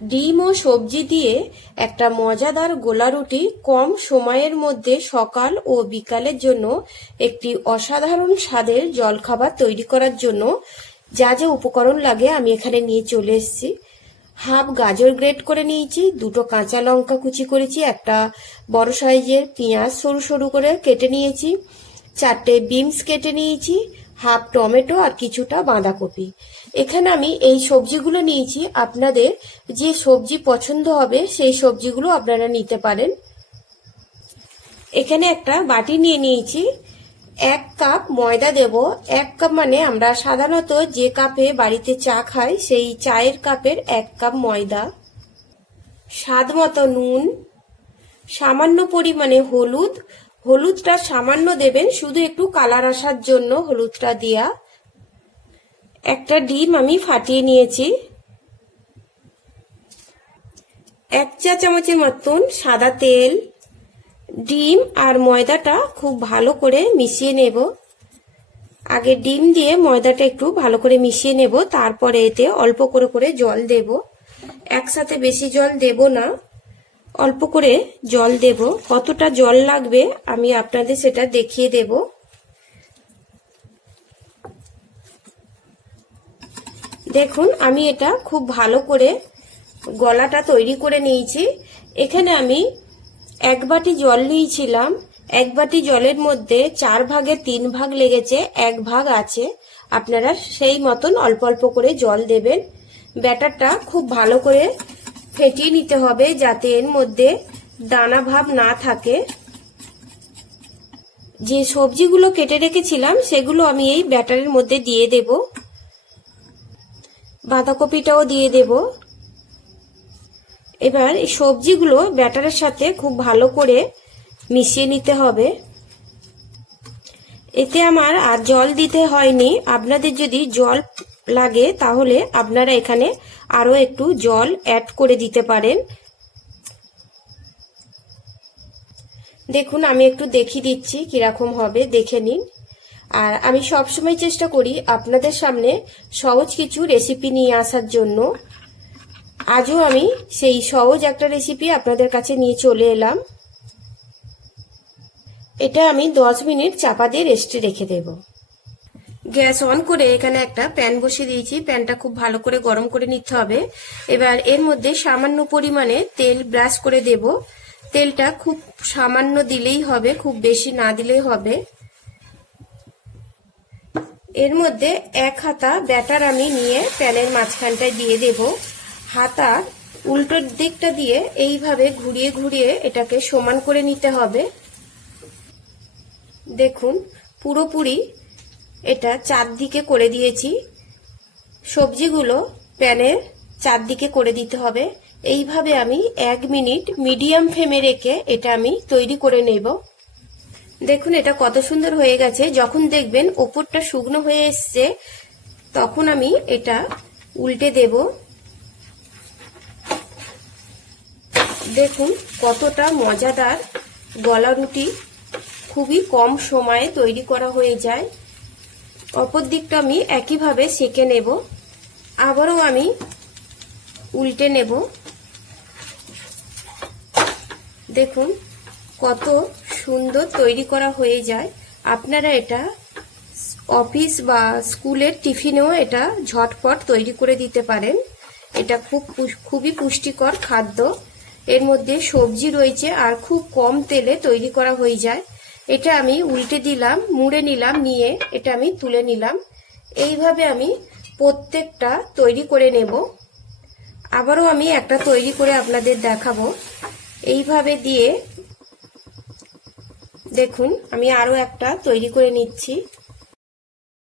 ডিম ও সবজি দিয়ে একটা মজাদার গোলা রুটি কম সময়ের মধ্যে সকাল ও বিকালের জন্য একটি অসাধারণ স্বাদের জলখাবার তৈরি করার জন্য যা যা উপকরণ লাগে আমি এখানে নিয়ে চলে এসেছি। হাফ গাজর গ্রেট করে নিয়েছি, দুটো কাঁচা লঙ্কা কুচি করেছি, একটা বড় সাইজের পেঁয়াজ সরু সরু করে কেটে নিয়েছি, 4টে বিনস কেটে নিয়েছি, হাফ টমেটো আর কিছুটা বাঁধাকপি। এখানে আমি এই সবজিগুলো নিয়েছি, আপনাদের যে সবজি পছন্দ হবে সেই সবজিগুলো আপনারা নিতে পারেন। এখানে একটা বাটি নিয়ে নিয়েছি, 1 কাপ ময়দা দেব। 1 কাপ মানে আমরা সাধারণত যে কাপে বাড়িতে চা খাই সেই চায়ের কাপের 1 কাপ ময়দা, স্বাদ মতো নুন, সামান্য পরিমাণে হলুদ, হলুদটা সামান্য দেবেন শুধু একটু কালার আসার জন্য হলুদটা দেয়া। একটা ডিম আমি ফাটিয়ে নিয়েছি, 1 চা চামচের মতন সাদা তেল, ডিম আর ময়দাটা খুব ভালো করে মিশিয়ে নেব। আগে ডিম দিয়ে ময়দাটা একটু ভালো করে মিশিয়ে নেব, তারপরে এতে অল্প করে করে জল দেব। একসাথে বেশি জল দেব না, অল্প করে জল দেব। কতটা জল লাগবে আমি আপনাদের সেটা দেখিয়ে দেব। দেখুন আমি এটা খুব ভালো করে গলাটা তৈরি করে নিয়েছি। এখানে আমি 1 বাটি জল নিয়েছিলাম, 1 বাটি জলের মধ্যে 4 ভাগের 3 ভাগ লেগেছে, 1 ভাগ আছে। আপনারা সেই মতন অল্প অল্প করে জল দেবেন। ব্যাটারটা খুব ভালো করে ফেটিয়ে নিতে হবে যাতে এর মধ্যে দানা ভাব না থাকে। যে সবজিগুলো কেটে রেখেছিলাম সেগুলো আমি এই ব্যাটারের মধ্যে দিয়ে দেব, বাঁধাকপিটাও দিয়ে দেব। এবার এই সবজিগুলো ব্যাটারের সাথে খুব ভালো করে মিশিয়ে নিতে হবে। এতে আমার আর জল দিতে হয়নি, আপনাদের যদি জল লাগে তাহলে আপনারা এখানে আরো একটু জল অ্যাড করে দিতে পারেন। দেখুন আমি একটু দেখিয়ে দিচ্ছি কিরকম হবে, দেখে নিন। আর আমি সবসময় চেষ্টা করি আপনাদের সামনে সহজ কিছু রেসিপি নিয়ে আসার জন্য। আজও আমি সেই সহজ একটা রেসিপি আপনাদের কাছে নিয়ে চলে এলাম। এটা আমি 10 মিনিট চাপা দিয়ে রেস্টে রেখে দেব। গ্যাস অন করে এখানে একটা প্যান বসিয়ে দিয়েছি, প্যানটা খুব ভালো করে গরম করে নিতে হবে। এবার এর মধ্যে সামান্য পরিমাণে তেল ব্রাশ করে দেব। তেলটা খুব সামান্য দিলেই হবে, খুব বেশি না দিলেই হবে। এর মধ্যে 1 হাতা ব্যাটার আমি নিয়ে প্যানের মাঝখানটায় দিয়ে দেব। হাতার উল্টো দিকটা দিয়ে এইভাবে ঘুরিয়ে ঘুরিয়ে এটাকে সমান করে নিতে হবে। দেখুন পুরোপুরি এটা চারদিকে করে দিয়েছি। সবজিগুলো প্যানের চারদিকে করে দিতে হবে। এইভাবে আমি 1 মিনিট মিডিয়াম ফ্লেমে রেখে এটা আমি তৈরি করে নেব। দেখুন এটা কত সুন্দর হয়ে গেছে। যখন দেখবেন ওপরটা শুকনো হয়ে এসছে তখন আমি এটা উল্টে দেব। দেখুন কতটা মজাদার গলা রুটি খুবই কম সময়ে তৈরি করা হয়ে যায়। অপর দিকটা আমি একইভাবে সেঁকে নেব। আবারও আমি উল্টে নেব। দেখুন কত সুন্দর তৈরি করা হয়ে যায়। আপনারা এটা অফিস বা স্কুলের টিফিনেও এটা ঝটপট তৈরি করে দিতে পারেন। এটা খুবই পুষ্টিকর খাদ্য। এর মধ্যে সবজি রয়েছে আর খুব কম তেলে তৈরি করা হয়ে যায়। এটা আমি উল্টে দিলাম, মুড়ে নিলাম, নিয়ে এটা আমি তুলে নিলাম। এইভাবে আমি প্রত্যেকটা তৈরি করে নেব। আবারও আমি একটা তৈরি করে আপনাদের দেখাবো। এইভাবে দিয়ে দেখুন আমি আরো একটা তৈরি করে নিচ্ছি।